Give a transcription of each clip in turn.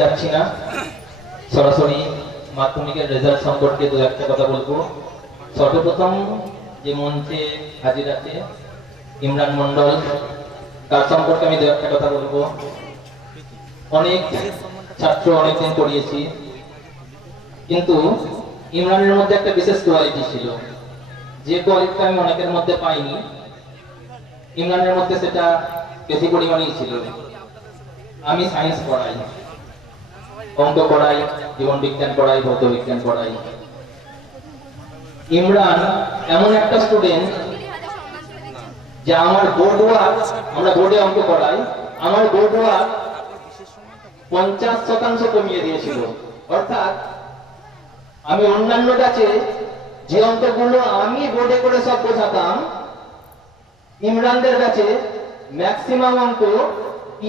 যাচ্ছি না, সরাসরি মাধ্যমিকের রেজাল্ট সম্পর্কে দু একটা কথা বলবো। সর্বপ্রথম যে মঞ্চে হাজির আছে ইমরান মন্ডল, তার সম্পর্কে আমি দু একটা কথা বলবো। অনেক ছাত্র অনেকদিন পড়িয়েছি, কিন্তু ইমরানের মধ্যে একটা বিশেষ কোয়ালিটি ছিল, যে কোয়ালিটিটা আমি অনেকের মধ্যে পাইনি, ইমরানের মধ্যে সেটা বেশি পরিমাণেই ছিল। আমি সায়েন্স পড়াই, অঙ্ক পড়াই, জীবন বিজ্ঞান পড়াই, ভৌত বিজ্ঞান পড়াই। ইমরান এমন একটা স্টুডেন্ট যে আমার বোর্ড ওয়ার্ক, আমরা বোর্ডে অঙ্ক পড়াই, আমার বোর্ড ওয়ার্ক 50% কমিয়ে দিয়েছিল। অর্থাৎ আমি অন্যান্য কাছে যে অঙ্কগুলো আমি বোর্ডে করে সব বোঝাতাম, ইমরানদের কাছে ম্যাক্সিমাম অঙ্ক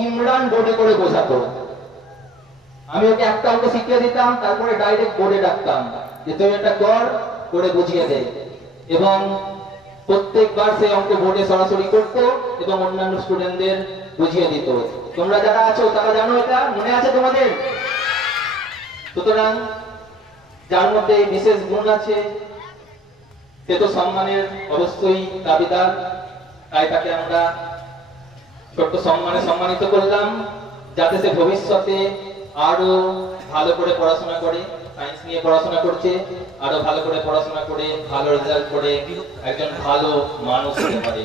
ইমরান বোর্ডে করে বোঝাতো। আমি ওকে একটা অঙ্ক শিখিয়ে দিতাম, তারপরে ডাইরেক্ট বোর্ডে ডাকতাম যে তুমি এটা করে বুঝিয়ে দে, এবং প্রত্যেকবার সেই অঙ্ক বোর্ডে সরাসরি করতো এবং অন্যান্য স্টুডেন্টদের বুঝিয়ে দিত। তোমরা যারা আছো তারা জানো, এটা মনে আছে তোমাদের? সুতরাং যার মধ্যে বিশেষ গুণ আছে সে তো সম্মানের অবশ্যই দাবিদার, তাই তাকে আমরা ছোট্ট সম্মানে সম্মানিত করলাম, যাতে সে ভবিষ্যতে আরো ভালো করে পড়াশোনা করে। সায়েন্স নিয়ে পড়াশোনা করছে, আরো ভালো করে পড়াশোনা করে ভালো রেজাল্ট করে একজন ভালো মানুষ হতে পারে।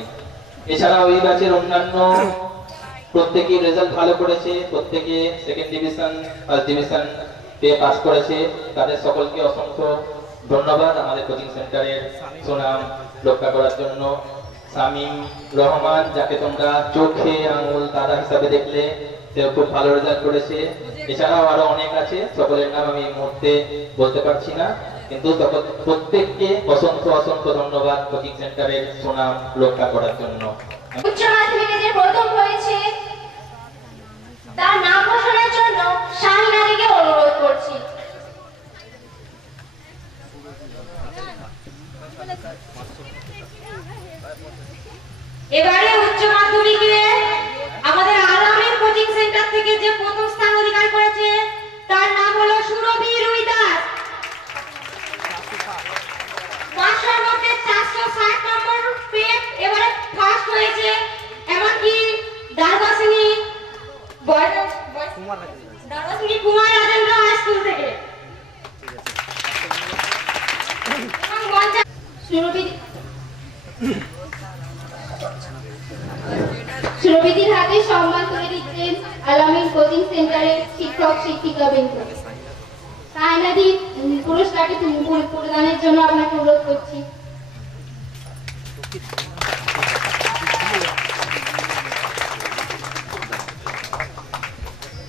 এছাড়াও এই ব্যাচের অন্যান্য প্রত্যেকেই রেজাল্ট ভালো করেছে, প্রত্যেকে সেকেন্ড ডিভিশন, ফার্স্ট ডিভিশন পেয়ে পাস করেছে। তাদের সকলকে অসংখ্য ধন্যবাদ আমাদের কোচিং সেন্টারের সুনাম রক্ষা করার জন্য। শামীম রহমান, যাকে তোমরা চোখে আঙুল দাদা হিসাবে দেখলে, সেও খুব ভালো রেজাল্ট করেছে। এছাড়াও আরো অনেক আছে, সকলের নাম আমি এই মুহূর্তে বলতে পারছি না, কিন্তু প্রত্যেককে অসংখ্য অসংখ্য ধন্যবাদ কোচিং সেন্টারের সুনাম রক্ষা করার জন্য। উচ্চ মাধ্যমিকে যে প্রথম হয়েছে তার নাম ঘোষণার জন্য শাহিনাদিকে অনুরোধ করছি। এবারে উচ্চ মাধ্যমিকে আমাদের আলামিন কোচিং সেন্টার থেকে যে প্রথম স্থান অধিকার করেছে তার নাম হলো সুরভি রুই দাস। 500-র মধ্যে 460 নম্বর পেয়ে এবারে ফার্স্ট হয়েছে। এমনকি দারবাসিনী কুমার রাজেন্দ্র হাই স্কুল থেকে। সুরভিদির হাতে সম্মান তুলে দিচ্ছেন আলামিন কোচিং সেন্টারের শিক্ষক শিক্ষিকা বৃন্দ। শাহিনাদি পুরস্কারটি প্রদানের জন্য আপনাকে অনুরোধ করছি।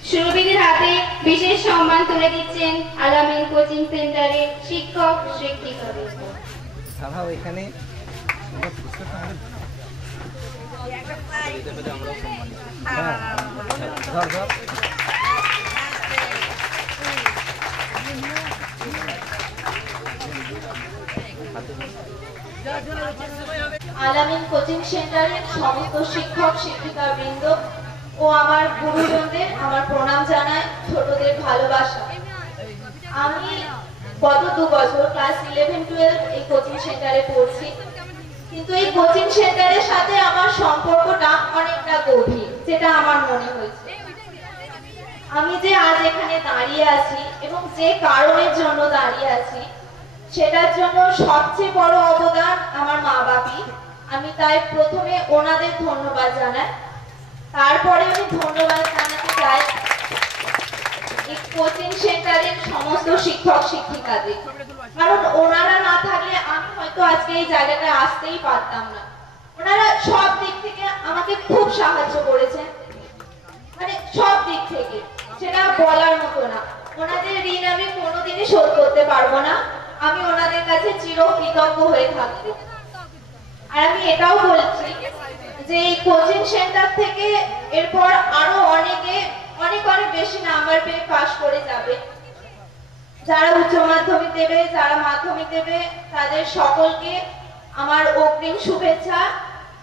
সুরভিদির হাতে বিশেষ সম্মান তুলে দিচ্ছেন আলামিন কোচিং সেন্টারের শিক্ষক শিক্ষিকা বৃন্দ। এখানে আলামিন কোচিং সেন্টারের সমস্ত শিক্ষক শিক্ষিকা বৃন্দ ও আমার গুরুজনদের আমার প্রণাম জানাই, ছোটদের ভালোবাসা। আমি গত 2 বছর ক্লাস 11-12 এই কোচিং সেন্টারে পড়ছি, কিন্তু এই কোচিং সেন্টারের সাথে আমার সম্পর্কটা অনেকটা গভীর, যেটা আমার মনে হয়েছে। আমি যে আজ এখানে দাঁড়িয়ে আছি এবং যে কারণের জন্য দাঁড়িয়ে আছি, সেটার জন্য সবচেয়ে বড় অবদান আমার মা বাবাই। আমি তাই প্রথমে ওনাদের ধন্যবাদ জানাই, তারপরে আমি ধন্যবাদ জানাতে চাই এই কোচিং সেন্টারের সমস্ত শিক্ষক শিক্ষিকাদের, কারণ ওনারা না থাকলে আমি হয়তো আজকে এই জায়গাটায় আসতেই পারতাম না। ওনারা সব দিক থেকে আমাকে খুব সাহায্য করেছেন, মানে সব দিক থেকে, সেটা বলার মতো না। ওনাদের ঋণ আমি কোনোদিনই শোধ করতে পারবো না। আমি ওনাদের কাছে চিরকৃতজ্ঞ হয়ে থাকবো। আর আমি এটাও বলছি যে এই কোচিং সেন্টার থেকে এরপর আরো অনেকে অনেক অনেক বেশি নাম্বার পেয়ে পাশ করে যাবে। যারা উচ্চ মাধ্যমিক দেবে, যারা মাধ্যমিক দেবে, তাদের সকলকে আমার অগ্রিম শুভেচ্ছা।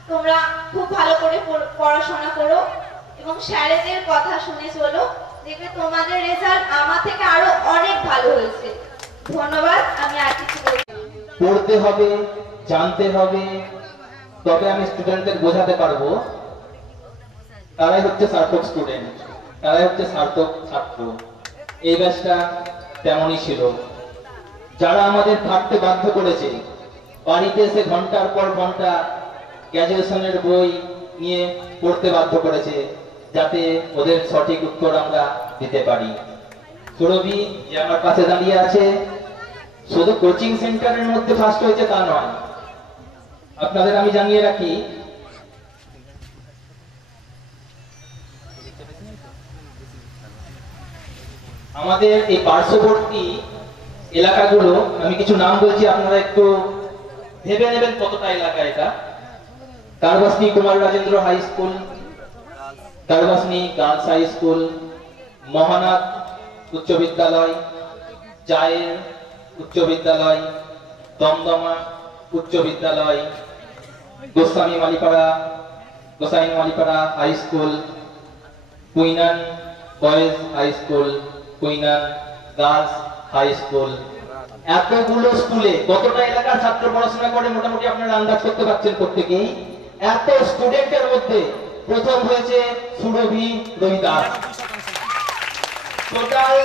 তোমরা খুব ভালো করে পড়াশোনা করো এবং স্যারেদের কথা শুনে চলো, দেখবে তোমাদের রেজাল্ট আমার থেকে আরো অনেক ভালো হয়েছে। ধন্যবাদ, আমি আর কিছু বলবো না। পড়তে হবে, জানতে হবে, তবে আমি স্টুডেন্টদের বোঝাতে পারবো তারাই হচ্ছে সার্থক স্টুডেন্ট, তারাই হচ্ছে সার্থক ছাত্র। এই ব্যাচটা তেমনই ছিল। যারা আমাদের থাকতে বাধ্য করেছে, বাড়িতে এসে ঘন্টার পর ঘন্টা গ্র্যাজুয়েশনের বই নিয়ে পড়তে বাধ্য করেছে, যাতে ওদের সঠিক উত্তর আমরা দিতে পারি। সুরভি যে আমার পাশে দাঁড়িয়ে আছে, শুধু কোচিং সেন্টারের মধ্যে ফার্স্ট হয়েছে তা নয়। আপনাদের আমি জানিয়ে রাখি, আমাদের এই পার্শ্ববর্তী এলাকাগুলো, আমি কিছু নাম বলছি, আপনারা একটু ভেবে নেবেন কতটা এলাকা এটা। Karbasni Kumar Rajendra high school, Karbasni girls high school, Mahanath উচ্চ বিদ্যালয়, জায়ের উচ্চ বিদ্যালয়, দমদমা উচ্চ বিদ্যালয়, Goswami Malipara high school, Kuinan boys high school, Kuinan girls high school. এতগুলো স্কুলে কতটা এলাকার ছাত্র পড়াশোনা করে মোটামুটি আপনারা আন্দাজ করতে পারছেন প্রত্যেকেই। এত স্টুডেন্টের মধ্যে প্রথম হয়েছে সুরভি রবিদাস, টোটাল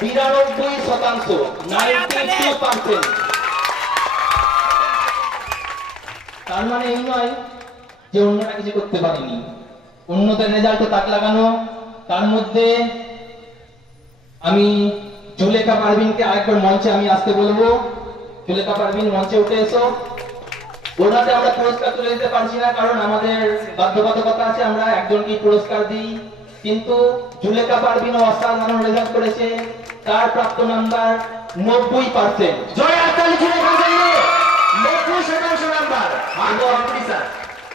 92%, 92%। তার মানে এই নয় যে অন্যরা কিছু করতে পারেনি। অন্যদের রেজাল্টে তাক লাগানো। তার মধ্যে আমি জুলেখা পারভিনকে আরেকবার মঞ্চে আমি আসতে বলবো। জুলেখা পারভিন, মঞ্চে উঠে এসো। ওনাতে আমরা পুরস্কার তুলে দিতে পারছি না, কারণ আমাদের বাধ্যবাধকতা আছে, আমরা একজনকেই পুরস্কার দিই। কিন্তু জুলেখা পারভিনও অসাধারণ রেজাল্ট করেছে। তার প্রাপ্ত নাম্বার 90%।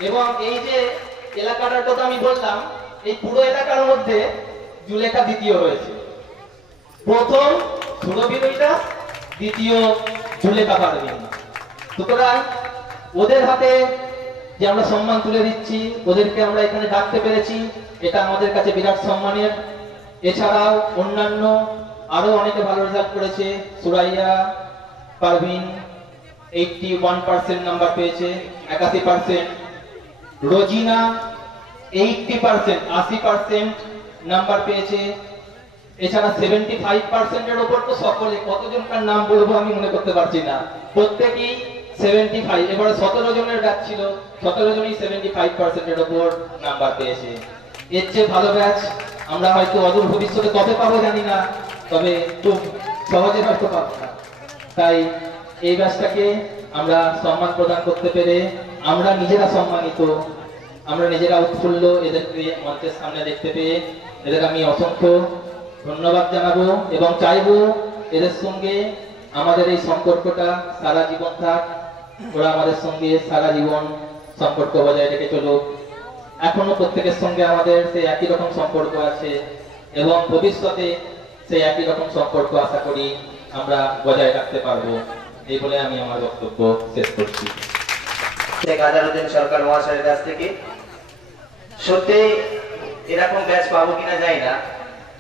এবং এই যে এলাকাটার কথা আমি বললাম, এই পুরো এলাকার মধ্যে জুলেখা দ্বিতীয় হয়েছে। প্রথম সুরভি রবিদাস, দ্বিতীয় জুলেখা পারভিন। সুতরাং ওদের হাতে যে আমরা সম্মান তুলে দিচ্ছি, ওদেরকে আমরা এখানে ডাকতে পেরেছি, এটা আমাদের কাছে বিরাট সম্মানের। এছাড়াও অন্যান্য আরো অনেকে ভালো রেজাল্ট করেছে। সুরাইয়া পারভিন 81% নাম্বার পেয়েছে, 81%। রোজিনা 80%, 80% নাম্বার পেয়েছে। এছাড়া 75% এর উপর তো সকলে, কতজনকার নাম বলবো আমি মনে করতে পারছি না, প্রত্যেকেই 75। এবারে 17 জনের ব্যাচ ছিল, 17 জনই 75% এর উপর নাম্বার পেয়েছে। এর চেয়ে ভালো ব্যাচ আমরা হয়তো অদূর ভবিষ্যতে কবে পাবো জানি না, তবে খুব সহজে হয়তো পাবো না। তাই এই ব্যাচটাকে আমরা সম্মান প্রদান করতে পেরে আমরা নিজেরা সম্মানিত, আমরা নিজেরা উৎফুল্ল। এদেরকে মঞ্চের সামনে দেখতে পেয়ে এদের আমি অসংখ্য ধন্যবাদ জানাবো এবং চাইবো এদের সঙ্গে আমাদের এই সম্পর্কটা সারা জীবন থাক। ওরা আমাদের সঙ্গে সারা জীবন সম্পর্ক বজায় রেখে চলুক। এখনো প্রত্যেকের সঙ্গে আমাদের সেই একই রকম সম্পর্ক আছে এবং ভবিষ্যতে সেই একই রকম সম্পর্ক আশা করি আমরা বজায় রাখতে পারবো। এই বলে আমি আমার বক্তব্য শেষ করছি। শেখ আজারউদ্দিন সরকার মহাশয়ের কাছ থেকে সত্যি এরকম ব্যাচ পাবো কিনা জানি না,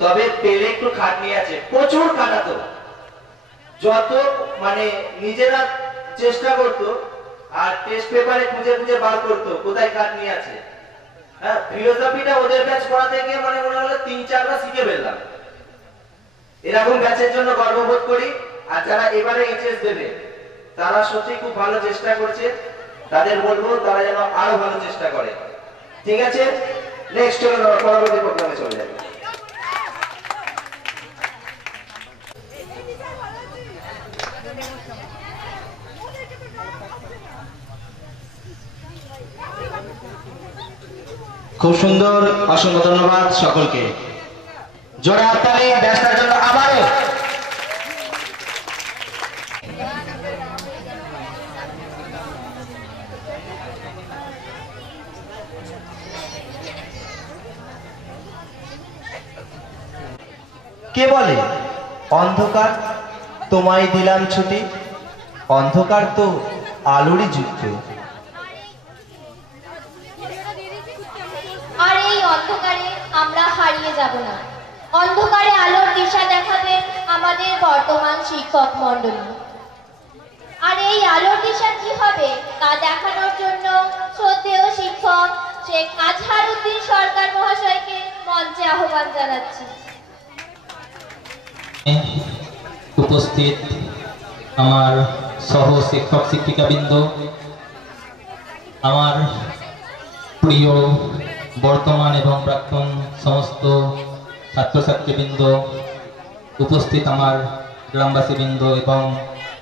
তবে পেলে একটু খাটনি আছে, প্রচুর খাটাতো। যত মানে নিজেরা চেষ্টা করতো আর টেস্ট পেপারে খুঁজে খুঁজে বার করতো কোথায় খাটনি আছে। হ্যাঁ, ফিলোসফিটা ওদের ব্যাচ পড়াতে গিয়ে মানে মনে হলো 3-4বার শিখে ফেললাম। এরকম ব্যাচের জন্য গর্ববোধ করি। আর যারা এবারে এইচএস দেবে তারা সত্যি খুব ভালো চেষ্টা করছে, তাদের বলবো তারা যেন আরো ভালো চেষ্টা করে। ঠিক আছে, নেক্সট পরবর্তী প্রোগ্রামে চলে যাবে। খুব সুন্দর, অসংখ্য ধন্যবাদ সকলকে। জোরে হাততালি ব্যাচটার জন্য আবারও। কে বলে অন্ধকার তোমায় দিলাম ছুটি, অন্ধকার তো আলোরই যুক্ত। আর এই অন্ধকারে আমরা হারিয়ে যাব না, অন্ধকারে আলোর দিশা দেখাবেন আমাদের বর্তমান শিক্ষক মণ্ডলী। আর এই আলোর দিশা কি হবে তা দেখানোর জন্য শ্রদ্ধেয় শিক্ষক শেখ আজহারউদ্দিন সরকার মহাশয়কে মঞ্চে আহ্বান জানাচ্ছি। উপস্থিত আমার সহ শিক্ষক শিক্ষিকাবৃন্দ, আমার প্রিয় বর্তমান এবং প্রাক্তন সমস্ত ছাত্রছাত্রীবৃন্দ, উপস্থিত আমার গ্রামবাসীবৃন্দ এবং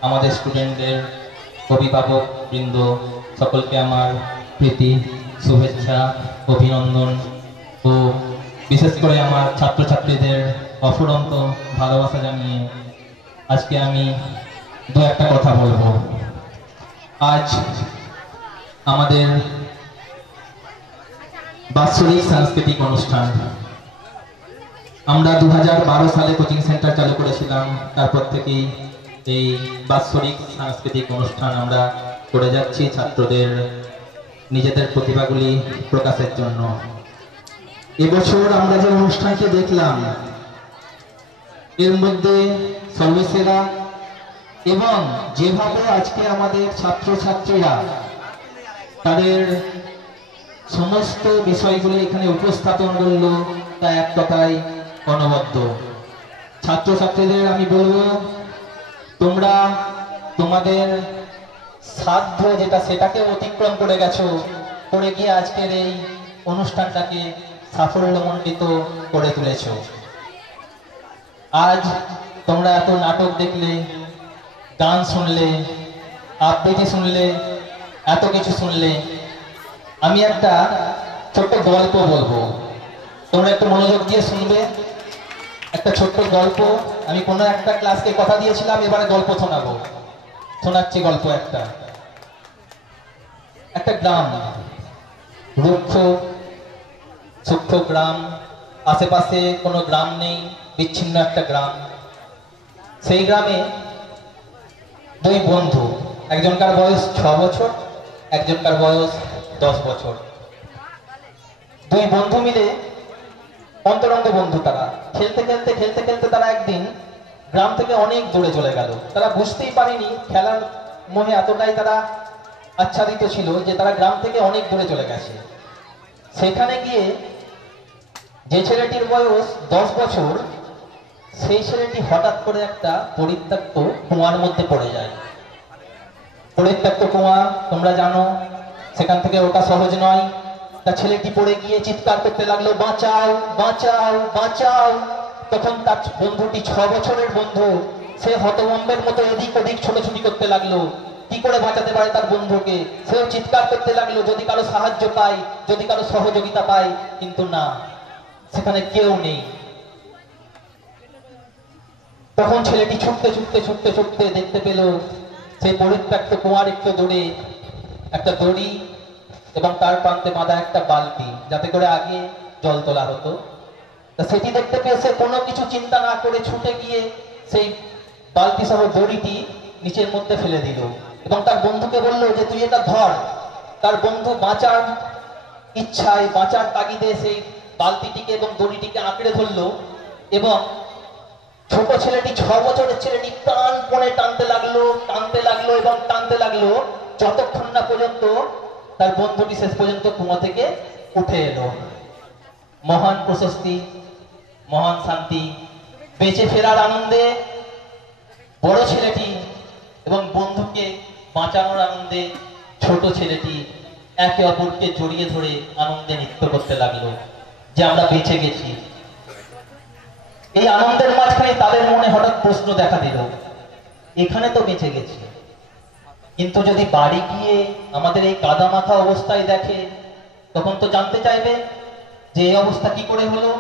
আমাদের স্টুডেন্টদের অভিভাবকবৃন্দ, সকলকে আমার প্রীতি, শুভেচ্ছা, অভিনন্দন ও বিশেষ করে আমার ছাত্রছাত্রীদের অফুরন্ত ভালোবাসা জানিয়ে আজকে আমি দু একটা কথা বলবো। আজ আমাদের বাৎসরিক সাংস্কৃতিক অনুষ্ঠান, আমরা 2012 সালে কোচিং সেন্টার চালু করেছিলাম। তারপর থেকেই এই বাৎসরিক সাংস্কৃতিক অনুষ্ঠান আমরা করে যাচ্ছি ছাত্রদের নিজেদের প্রতিভাগুলি প্রকাশের জন্য। এবছর আমরা যে অনুষ্ঠানটি দেখলাম, এর মধ্যে সর্বসেরা এবং যেভাবে আজকে আমাদের ছাত্রছাত্রীরা তাদের সমস্ত বিষয়গুলো এখানে উপস্থাপন করলো, তা এক কথায় অনবদ্য। ছাত্রছাত্রীদের আমি বলবো, তোমরা তোমাদের সাধ্য যেটা সেটাকে অতিক্রম করে গেছো, করে গিয়ে আজকের এই অনুষ্ঠানটাকে সাফল্যমণ্ডিত করে তুলেছো। আজ তোমরা এত নাটক দেখলে, গান শুনলে, আবৃত্তি শুনলে, এত কিছু শুনলে। আমি একটা ছোট্ট গল্প বলবো, তোমরা একটু মনোযোগ দিয়ে শুনবে। একটা ছোট্ট গল্প, আমি কোনো একটা ক্লাসকে কথা দিয়েছিলাম, এবারে গল্প শোনাচ্ছি গল্প। একটা গ্রাম, রুক্ষ সূক্ষ্ম গ্রাম, আশেপাশে কোনো গ্রাম নেই, বিচ্ছিন্ন একটা গ্রাম। সেই গ্রামে দুই বন্ধু, একজনকার বয়স 6 বছর, একজনকার বয়স 10 বছর। দুই বন্ধু মিলে অন্তরঙ্গ বন্ধু। তারা খেলতে খেলতে খেলতে খেলতে তারা একদিন গ্রাম থেকে অনেক দূরে চলে গেল। তারা বুঝতেই পারেনি, খেলার মোহে এতটাই তারা আচ্ছাদিত ছিল যে তারা গ্রাম থেকে অনেক দূরে চলে গেছে। সেখানে গিয়ে যে ছেলেটির বয়স 10 বছর, সেই ছেলেটি হঠাৎ করে একটা পরিত্যক্ত কুয়ার মধ্যে পড়ে যায়। পরিত্যক্ত কুয়া তোমরা জানো, সেখান থেকে ওটা সহজ নয়। তা ছেলেটি পড়ে গিয়ে চিৎকার করতে লাগলো, বাঁচাও বাঁচাও বাঁচাও। তখন তার বন্ধুটি, 6 বছরের বন্ধু, সে হতভম্বের মতো এদিক ওদিক ছোটাছুটি করতে লাগলো। কি করে বাঁচাতে পারে তার বন্ধুকে, সেও চিৎকার করতে লাগলো যদি কারো সাহায্য পায়, যদি কারো সহযোগিতা পায়। কিন্তু না, সেখানে কেউ নেই। তখন ছেলেটি ছুটতে ছুটতে ছুটতে ছুটতে দেখতে পেল সেই পরিত্যক্ত কুয়ার একটু দূরে একটা দড়ি এবং তার প্রান্তে বাঁধা একটা বালতি, যাতে করে আগে জল তোলা হতো। তা সেটি দেখতে পেয়ে সে কোনো কিছু চিন্তা না করে ছুটে গিয়ে সেই বালতি সহ দড়িটি নিচের মধ্যে ফেলে দিল এবং তার বন্ধুকে বলল যে তুই এটা ধর। তার বন্ধু বাঁচার ইচ্ছায়, বাঁচার তাগিদে সেই বালতিটিকে এবং দড়িটিকে আঁকড়ে ধরলো এবং ছোট ছেলেটি, 6 বছরের ছেলেটি প্রাণপণে টানতে লাগলো এবং টানতে লাগলো, যতক্ষণ না পর্যন্ত তার বন্ধুটি শেষ পর্যন্ত কুয়া থেকে উঠে এলো। মহান প্রশস্তি, মহান শান্তি, বেঁচে ফেরার আনন্দে বড় ছেলেটি এবং বন্ধুকে বাঁচানোর আনন্দে ছোট ছেলেটি একে অপরকে জড়িয়ে ধরে আনন্দে নৃত্য করতে লাগলো যে আমরা বেঁচে গেছি। এই আনন্দের মাঝখানে তাদের মনে হঠাৎ প্রশ্ন দেখা দিল, এখানে তো বেঁচে গেছি, কিন্তু যদি বাড়ি গিয়ে আমাদের এই কাদা মাখা অবস্থায় দেখে, তখন তো জানতে চাইবে যে এই অবস্থা কি করে হলো।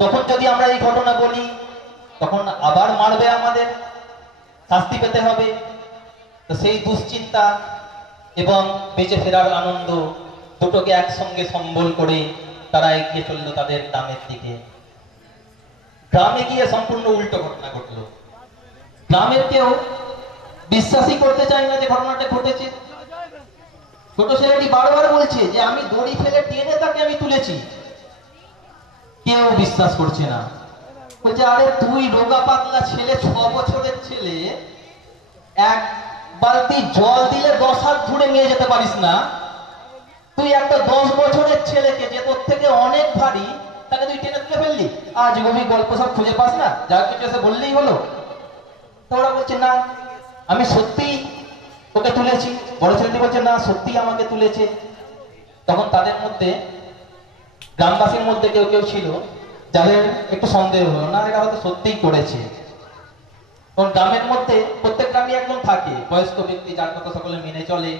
তখন যদি আমরা এই ঘটনা বলি, তখন আবার মারবে, আমাদের শাস্তি পেতে হবে। তো সেই দুশ্চিন্তা এবং বেঁচে ফেরার আনন্দ দুটোকে একসঙ্গে সম্বল করে তারা এগিয়ে চললো তাদের গ্রামের দিকে। গ্রামে গিয়ে সম্পূর্ণ উল্টো ঘটনা ঘটলো। গ্রামের কেউ বিশ্বাসই করতে চায় না যে ঘটনাটা ঘটেছে। ছোট ছেলেটি বারবার বলছে যে আমি দড়ি ফেলে টেনে তাকে আমি তুলেছি, কেউ বিশ্বাস করছে না। বলছে আরে তুই রোগা পাতলা ছেলে, 6 বছরের ছেলে, এক বালতি জল দিলে 10 হাত ধরে নিয়ে যেতে পারিস না, তুই একটা 10 বছরের ছেলেকে যে তোর থেকে অনেক ভারী তাকে তুই টেনে তুলে ফেললি, আজ গভীর গল্প সব খুঁজে পাস না, যা কিছু এসে বললেই হলো। তো ওরা বলছে না আমি সত্যি ওকে তুলেছি। বড় ছেলেটি বলছে না সত্যি আমাকে তুলেছে। তখন তাদের মধ্যে গ্রামবাসীর মধ্যে কেউ কেউ ছিল যাদের একটু সন্দেহ হলো, না এরা হয়তো সত্যিই করেছে। কারণ গ্রামের মধ্যে প্রত্যেক গ্রামে একজন থাকে বয়স্ক ব্যক্তি যার কথা সকলে মেনে চলে।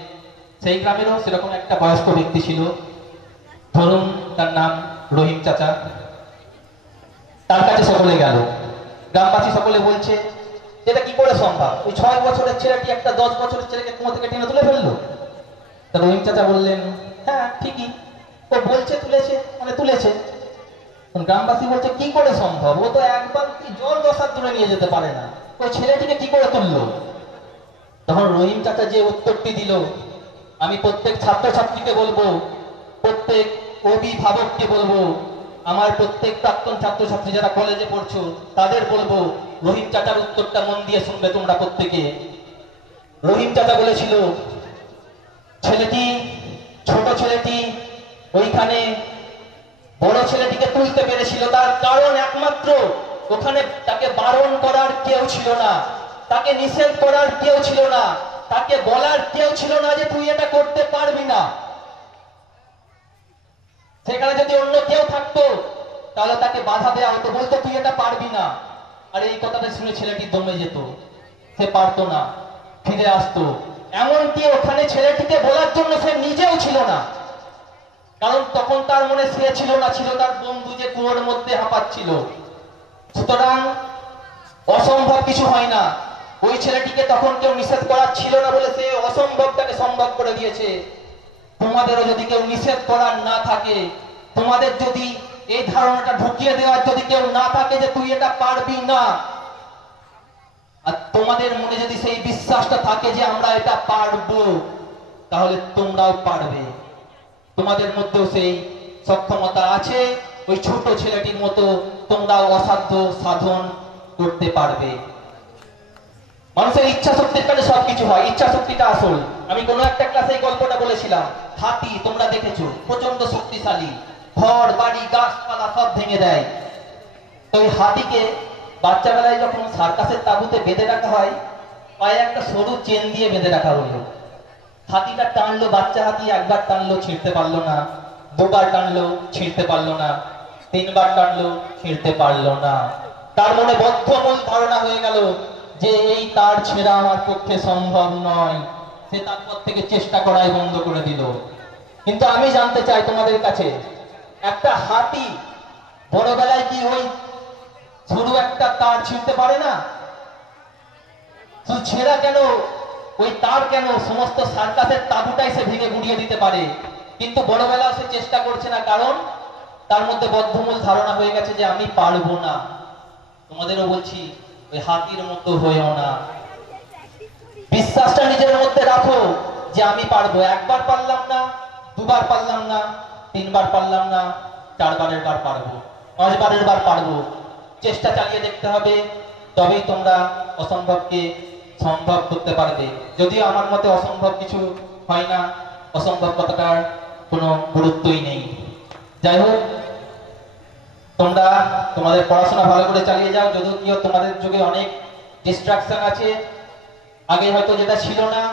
সেই গ্রামেরও সেরকম একটা বয়স্ক ব্যক্তি ছিল, ধরুন তার নাম রহিম চাচা। তার কাছে সকলে গেল, গ্রামবাসী সকলে বলছে এটা কি করে সম্ভব, ওই 6 বছরের ছেলেটি একটা 10 বছরের ছেলেকে কুয়ো থেকে টেনে তুলে ফেললো। তা রহিম চাচা বললেন হ্যাঁ ঠিকই, ও বলছে তুলেছে মানে তুলেছে। গ্রামবাসী বলছে কি করে সম্ভব, ও তো একবার জল 10 হাত দূরে নিয়ে যেতে পারে না, ওই ছেলেটিকে কি করে তুললো। তখন রহিম চাচা যে উত্তরটি দিল, আমি প্রত্যেক ছাত্রছাত্রীকে বলবো, প্রত্যেক অভিভাবককে বলবো, আমার প্রত্যেক প্রাক্তন ছাত্রছাত্রী যারা কলেজে পড়ছো তাদের বলবো, রহিম চাচার উত্তরটা মন দিয়ে শুনবে তোমরা প্রত্যেকে। রহিম চাচা বলেছিল ছেলেটি, ছোট ছেলেটি ওইখানে বড় ছেলেটিকে তুলতে পেরেছিল, তার কারণ একমাত্র ওখানে তাকে বারণ করার কেউ ছিল না, তাকে নিষেধ করার কেউ ছিল না, তাকে বলার কেউ ছিল না যে তুই এটা করতে পারবি না। সেখানে যদি অন্য কেউ থাকতো তাহলে তাকে বাধা দেওয়া হতো, বলতো তুই এটা পারবি না। আর এই কথাটা শুনে ছেলেটি দমে যেত, সে পারতো না, ফিরে আসতো। এমনকি ওখানে ছেলেটিকে বলার জন্য সে নিজেও ছিল না, কারণ তখন তার মনে সে ছিল না, ছিল তার বন্ধু যে কুয়োর মধ্যে হাঁপাচ্ছিল। সুতরাং অসম্ভব কিছু হয় না। ওই ছেলেটিকে তখন কেউ নিষেধ করার ছিল না বলে সে অসম্ভবটাকে সম্ভব করে দিয়েছে। তোমাদেরও যদি কেউ নিষেধ করার না থাকে, তোমাদের যদি এই ধারণাটা ঢুকিয়ে দেওয়ার যদি কেউ না থাকে যে তুই এটা পারবি না, আর তোমাদের মনে যদি সেই বিশ্বাসটা থাকে যে আমরা এটা পারবো, তাহলে তোমরাও পারবে। তোমাদের মধ্যেও সেই সক্ষমতা আছে, ওই ছোট ছেলেটির মতো তোমরাও অসাধ্য সাধন করতে পারবে। মানুষের ইচ্ছা শক্তির কাছে সবকিছু হয়, ইচ্ছা শক্তিটা আসল। আমি কোনো একটা ক্লাসে এই গল্পটা বলেছিলাম, হাতি তোমরা দেখেছো প্রচন্ড শক্তিশালী, ঘর বাড়ি গাছপালা সব ভেঙে দেয়। তো ওই হাতিকে বাচ্চা বেলায় যখন সার্কাসের তাঁবুতে বেঁধে রাখা হয়, পায়ে একটা সরু চেন দিয়ে বেঁধে রাখা হলো। হাতিটা টানলো, বাচ্চা হাতি একবার টানলো ছিঁড়তে পারলো না, দুবার টানলো ছিঁড়তে পারলো না, 3 বার টানলো ছিঁড়তে পারলো না। তার মনে বদ্ধমূল ধারণা হয়ে গেল যে এই তার ছেঁড়া আমার পক্ষে সম্ভব নয়। সে তারপর থেকে চেষ্টা করাই বন্ধ করে দিল। কিন্তু আমি জানতে চাই তোমাদের কাছে, একটা হাতি বড়বেলায় কি ওই সরু একটা তার ছিঁড়তে পারে না? শুধু ছেঁড়া কেন, ওই তার কেন, সমস্ত সার্কাসের তাঁবুটাই সে ভেঙে গুঁড়িয়ে দিতে পারে। কিন্তু বড়বেলাও সে চেষ্টা করছে না, কারণ তার মধ্যে বদ্ধমূল ধারণা হয়ে গেছে যে আমি পারবো না। তোমাদেরও বলছি ওই হাতির মতো হয়েও না, বিশ্বাসটা নিজের মধ্যে রাখো যে আমি পারবো। একবার পারলাম না, দুবার পারলাম না, 3 বার পারলাম না, 4 বারের বার পারবো, 5 বারের বার পারবো। চেষ্টা চালিয়ে দেখতে হবে, তবেই তোমরা অসম্ভবকে সম্ভব করতে পারবে। যদিও আমার মতে অসম্ভব কিছু হয় না, অসম্ভব কথাটার কোনো গুরুত্বই নেই। যাই হোক, তোমরা তোমাদের পড়াশোনা ভালো করে চালিয়ে যাও। যদিও তোমাদের যুগে অনেক ডিস্ট্রাকশন আছে, আগে হয়তো যেটা ছিল না,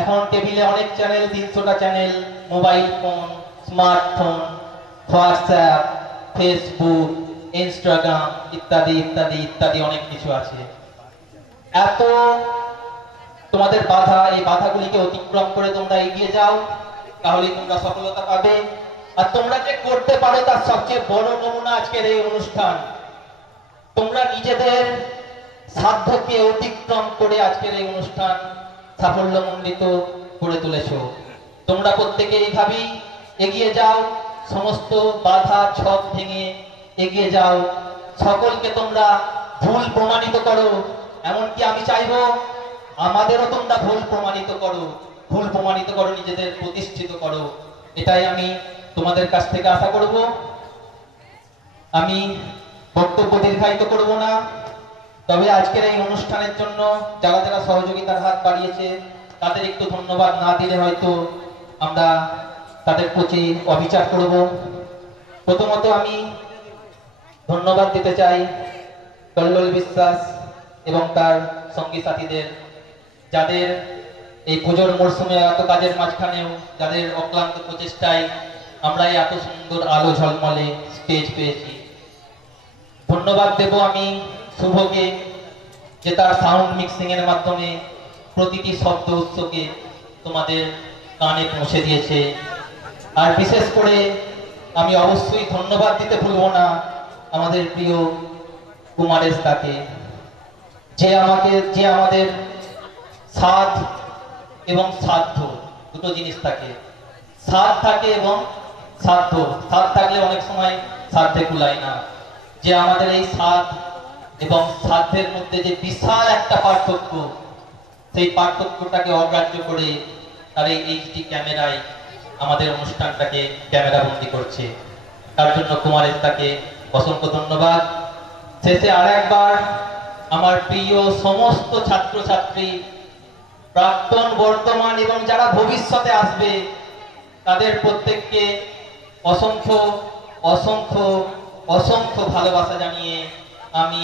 এখন টেবিলে অনেক চ্যানেল, 300টা channel, mobile phone, smartphone, WhatsApp, Facebook, Instagram ইত্যাদি ইত্যাদি ইত্যাদি অনেক কিছু আছে। এত তোমাদের বাধা, এই বাধাগুলিকে অতিক্রম করে তোমরা এগিয়ে যাও, তাহলেই তোমরা সফলতা পাবে। আর তোমরা যে করতে পারো তার সবচেয়ে বড় নমুনা আজকের এই অনুষ্ঠান। তোমরা নিজেদের সাধ্যকে অতিক্রম করে আজকের এই অনুষ্ঠান সাফল্যমণ্ডিত করে তুলেছো। তোমরা প্রত্যেকে এইভাবেই এগিয়ে যাও, সমস্ত বাধা ছক ভেঙে এগিয়ে যাও। সকলকে তোমরা ভুল প্রমাণিত করো, এমনকি আমি চাইবো আমাদেরও তোমরা ভুল প্রমাণিত করো, ভুল প্রমাণিত করো, নিজেদের প্রতিষ্ঠিত করো। এটাই আমি তোমাদের কাছ থেকে আশা করব। আমি বক্তব্য দীর্ঘায়িত করব না, তবে আজকের এই অনুষ্ঠানের জন্য যারা যারা সহযোগিতার হাত বাড়িয়েছে তাদের একটু ধন্যবাদ না দিলে হয়তো আমরা তাদের প্রতি অবিচার করব। প্রথমত আমি ধন্যবাদ দিতে চাই কল্লোল বিশ্বাস এবং তার সঙ্গী সাথীদের, যাদের এই পুজোর মরশুমে এত কাজের মাঝখানেও যাদের অক্লান্ত প্রচেষ্টায় আমরা এত সুন্দর আলো ঝলমলে স্টেজ পেয়েছি। ধন্যবাদ দেব আমি শুভকে, যে তার সাউন্ড মিক্সিং এর মাধ্যমে প্রতিটি শব্দ উৎসকে তোমাদের কানে পৌঁছে দিয়েছে। আর বিশেষ করে আমি অবশ্যই ধন্যবাদ দিতে ভুলবো না আমাদের প্রিয় কুমারেশ দাকে, যে আমাদের সাধ এবং সাধ্য দুটো জিনিস থাকে, সাধ থাকে এবং সাধ্য। সাধ থাকলে অনেক সময় সাধ্যে কুলায় না, যে আমাদের এই সাধ এবং সাধ্যের মধ্যে যে বিশাল একটা পার্থক্য, সেই পার্থক্যটাকে অগ্রাহ্য করে তার এই এইচডি ক্যামেরায় আমাদের অনুষ্ঠানটাকে ক্যামেরা বন্দি করছে। তার জন্য কুমারেশ দাকে অসংখ্য ধন্যবাদ। শেষে আর একবার আমার প্রিয় সমস্ত ছাত্রছাত্রী, প্রাক্তন, বর্তমান এবং যারা ভবিষ্যতে আসবে, তাদের প্রত্যেককে অসংখ্য অসংখ্য অসংখ্য ভালোবাসা জানিয়ে আমি